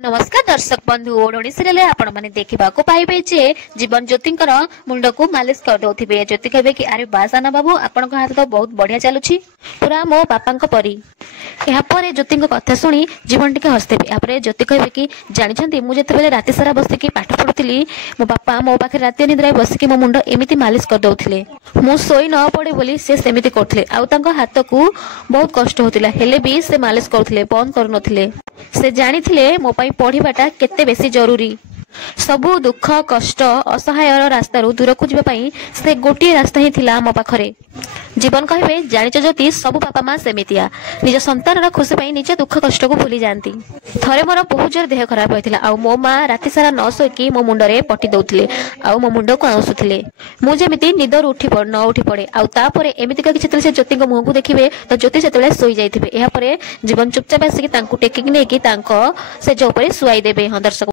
नमस्कार दर्शक बंधु ओडोनी सीरियल आपण माने देखिबाको पाइबे जे जीवन ज्योतिंकर मुंड को मालिश कर दउथिबे। ज्योति कहबे कि अरे बासाना बाबू आपनक हाथ तो बहुत बढ़िया चलुछि पूरा मो बापांक परी। यहाँ पर ज्योति कथा शुणी जीवन टिके हसदेबे। यापर ज्योति कहबे कि जानिछंती मु जेतेबेले राति सारा बसिकी पाठ पढुथिली मो बापा मो पाखे राति निद्रा बसिकी मो मुंड एमिति मालिश कर दउथिले। मु सोई न पड़े बोली से सेमिति करथिले आउ तांको हाथ को बहुत कष्ट होतिला हेले भी से मालिश करथिले बंद कर नथिले। से जानिथिले मो पाई पढ़िबाटा केते बेसी जरूरी। सबु दुख कष्ट असहायर रास्ता दूर को जीवाई से गोटे रास्ता ही थिला मो पाखरे। जीवन कहबे जानिच ज्योति सबु बापा माँ सेमितिया निज संतान खुशी पाई निज दुख कष्ट को भूली जाती। थरे मोर बहुत जोर देह खराब होइतिला आउ मो माँ राति सारा न शोईकी मो मुंडरे पट्टी दउथिले आउ मो मुंड को आउसुथिले। मु जेमिति निदर न उठी पड़े आउ तापरे एमितिका किछि तले से ज्योति मुह को देखिबे तो ज्योति सेतले सोई जाइथिबे। एहा परे जीवन चुपचाप आसिकी तांकु टेकिक नेकी तांको से जो उपरे सुआई देबे। हाँ दर्शक